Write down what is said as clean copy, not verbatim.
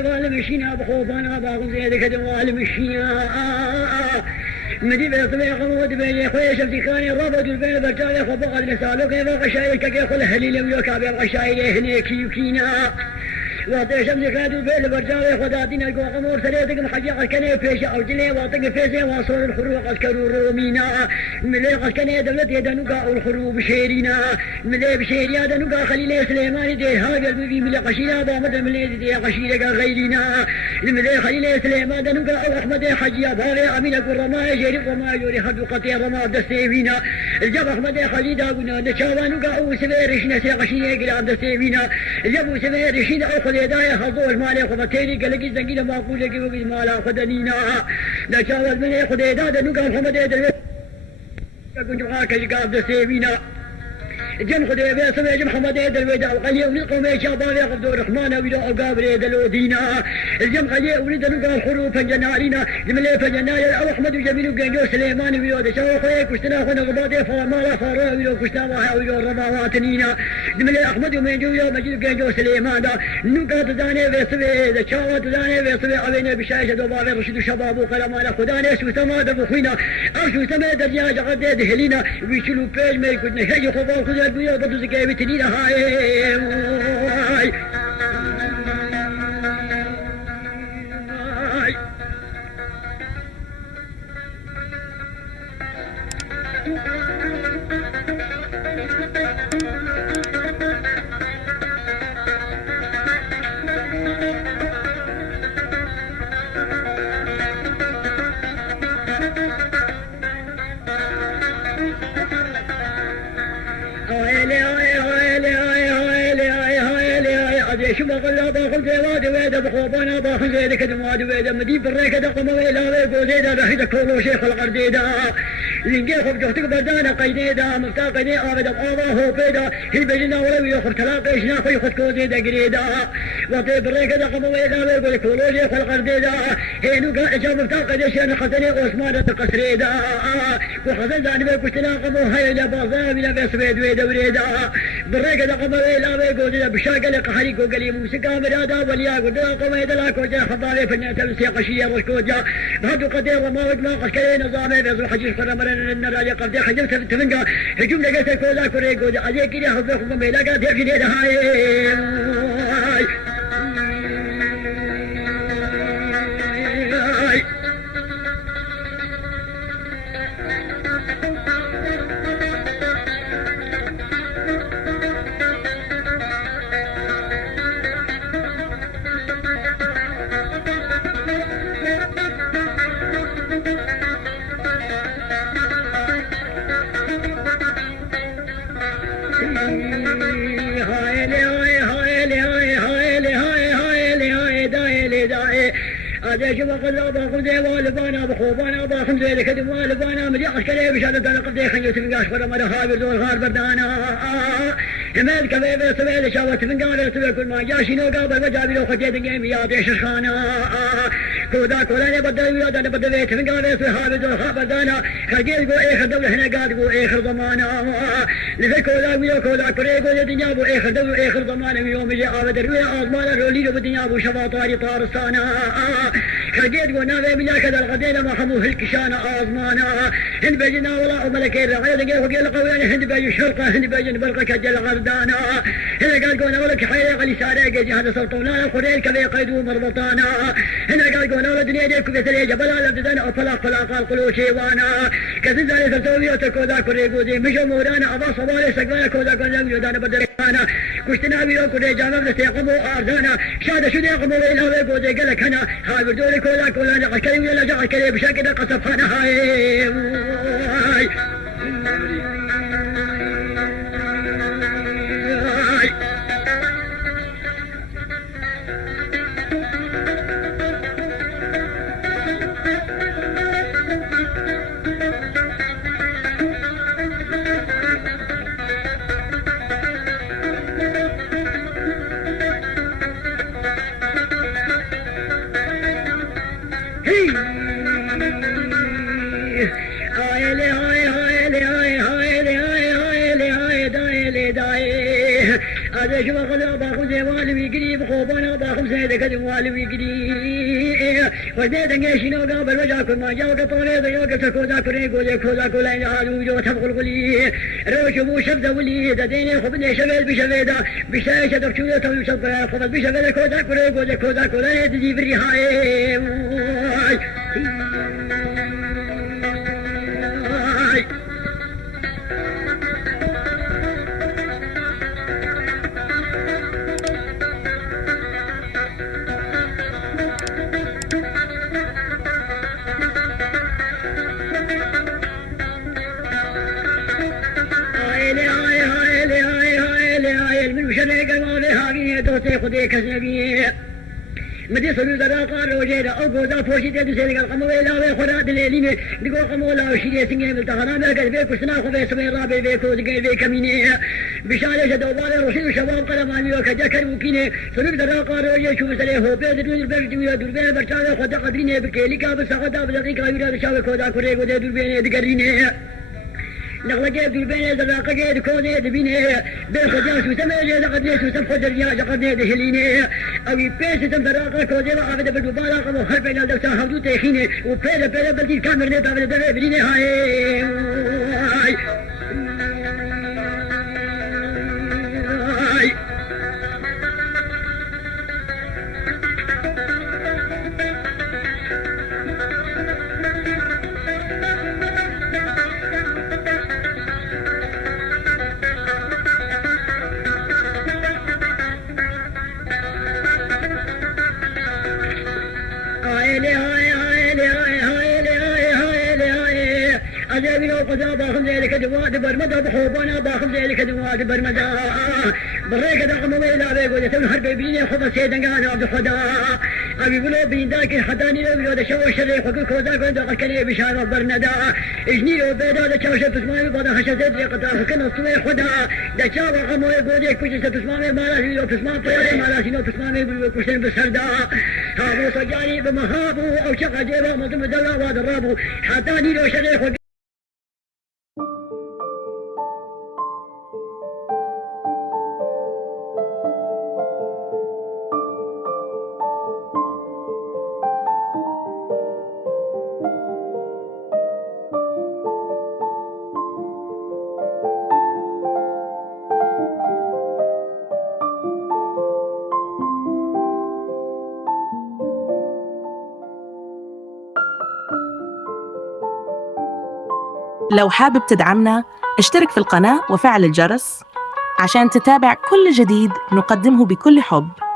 والمشينا بخوفنا باغ زيد كدم والمشينا مدي بيصبي خمود بيجي خويا شفتي كاني رابط البين برجال خو بقد لسالو كيف غشايل كي خو الهليل ويوكا بي غشايل هنيك يوكينا واطي شمسي كادو بيل برجال خو داتينا القو قمور سليتك محجق كني فيش او جلي واطق فيسي واصول الخروق اسكروا رومينا ملي قد كني دولتي دنوقا الخروب شيرينا ملي بشيريا دنوقا خليل سليماني دي هاجل بيبي ملي قشينا بامد ملي دي قشينا غيرنا ملي خليل سليمان دنوقا او احمد حجيا باغي امين الرما جري الرما يوري خدو قطي الرما دستيفينا الجب احمد خليدا قلنا نشاوانوقا او سبيرشنا سي قشينا قلام دستيفينا الجب سبيرشنا او خليدايا خضوش مالي خبتيني قلقي زنقينا ما اقول لك وقل مالا خدنينا نشاوان من خليدا دنوقا محمد يدل كنت معاك القاب دستيفينا جن خدي بي سمي جم محمد يدل ويدا القلي ونلقوا ما شابان ياخذ الرحمن ويدا قابل يدل دينا الجم قلي ولد نقا الحروف فجنارينا جملي فجنار او احمد وجميل وقنجو سليمان ويدا شاو خويا كشتنا خونا غباطي فما فارو ويدا كشتنا ويدا رباواتنينا جملي احمد ومنجو يا مجيد وقنجو سليمان نقا تداني بيسوي شاو تداني بيسوي علينا بشاشه دوباره رشد شباب وقلم على خداني شو سما دبخينا او شو سما درجه جقد دهلينا ويشلو بيج ما يكون هي خبا البيوت بدو زكاة بتنين هاي شو بقول باخذ زواد ويدا بخوبنا باخذ زيد كدم واد ويدا مدي بريك دقم ويلا ويقول زيدا رحيد كولو شيخ القرديدا لنجي خب جهتك بدانا قيديدا مفتاقني ابدا الله هو بيدا هي بينا ولو يخر تلاقيش ناخذ يخذ كوزيدا قريدا وطي بريك دقم ويلا ويقول كولو شيخ القرديدا هي نوقا جاب مفتاقني شان خزني عثمان القصريدا وخزن زاني بكشتنا قمو هي لا بازا بلا بسويد ويدا وريدا بريك دقم ويلا ويقول زيدا بشاقل قهري قلي موسيقى مرادا وليا قدرا قومي دلاك وجا خضاري فنيا تلسي قشية رشكوجا بهدو قدير ما وجما قشكري نظامي بيزو حجيش فرمرن النراجي قبدي خجل تفنقا هجوم لقيت كوزا كوري قوجا عليك يا حبكم ميلاقا تيجي هاي هذا شبق الله باخذ زي والبانا بخوبانا باخذ زي كدم والبانا مدي عسكري بشهادة انا قبضي خنجوت من قاش فرما هابر دول غار بردانا همال كبيبه سويل شاوت من قال سويل كل ما جاشي نو قابل وجابي لو خجيت جيم يا ديش خانا كودا كولا بدل ويا دنا بدل بيت من قال سويل هابر دول غار بردانا خجيت جو اخر دوله هنا قاعد جو اخر ضمانه لذا كولا ويا كولا كوري جو الدنيا بو اخر دوله اخر ضمانه يوم يجي عبد الروي ازمان رولي جو الدنيا بو شفاطاري طارسانا خجيت جو نافي بلا كذا الغدينا ما حموه الكشانه ازمانا هند بيجنا ولا ملكي الرعيه دقيقه وقيل قوي هند بيجي شرقه هند بيجي برقه كجل غردانا هنا قال قونا ولك حيري غلي ساري جهاد سلطونا خريل كذا قيدوا مربطانا هنا قال قونا ولا دنيا ديك كثري جبل على بدنا افلا قال قلوشي وانا كذا زي سلطوي وتكودا كريغو دي مش مورانا ابا صبالي سقنا كودا كنجم يدانا بدرنا كشتنا بيو كري جامع بتيقموا اردانا شاد شو يقموا الى ويقول قال لك انا هاي بدوري كودا كولا عسكري ولا جا عسكري بشكل قصف انا هاي شو بقول باخذ زوال ويقري بخوبنا باخم سيدك المعلم يجري وزيد نجاشينا قابل وجاكم ما جاوك طولي ضيوك تكودا كريكو يكودا كولا يعالو جو تبقل قلي روشبو شبدا ولي دديني خبني شبيد بشبيدا بشايشة دكتورة توي شبدا خبد بشبيدا كودا كريكو يكودا كولا يدجي بريحاي دوستي خدي كسنبي مدي صلو دراقا روجيرا او قودا فوشي تيدو سيدك القموي لاوي خدا دليلين ديكو قمو لاو شيري سنگين ملتخنا مركز بيكو سناخو بي سمين رابي بيكو دقين بي كميني بشالي شدوبالي رشيد وشباب قلماني وكجا كروكيني صلو دراقا روجي شو سليه هو بيد دول بيد دويا دربين برشاوي خدا قدريني بكيليكا بساقدا بدقيقا ويرا دشاوي خدا كوريكو دي دربين دقريني نغلا جيب دربين دراقا جيد كودي دبيني بالخجاش وسمي لقد ليش وسمخد الرياج قد نيد هليني أوي بيش سم دراقا كودي وعبد بالبالا قمو هرب إلى دوسا هودو تيخيني وبيلا بلدي كامر نيتا بلدي بريني هاي أجابنا وقضاء باخم ذلك دواد برمدا بحوبانا باخم ذلك دواد برمدا بريك دقم ويلا بيقول يسون حرب بيني خبا سيدنغانا عبد خدا أبي بلو بين داك حداني لو بلو دشو الشريق وكل كودا كودا قلكني بشارة برندا إجني وبيدا دشاوشة تسمامي بدا خشزت لقطع فكنا الصوي خدا دشاوة قمو يقول يكوشة تسمامي مالاسي لو تسمام طياري مالاسي لو تسمامي بكوشين بسردا هابو صجاني بمهابو أو شقا جيبا مطم دلا وادرابو حداني لو شريق لو حابب تدعمنا اشترك في القناة وفعل الجرس عشان تتابع كل جديد نقدمه بكل حب.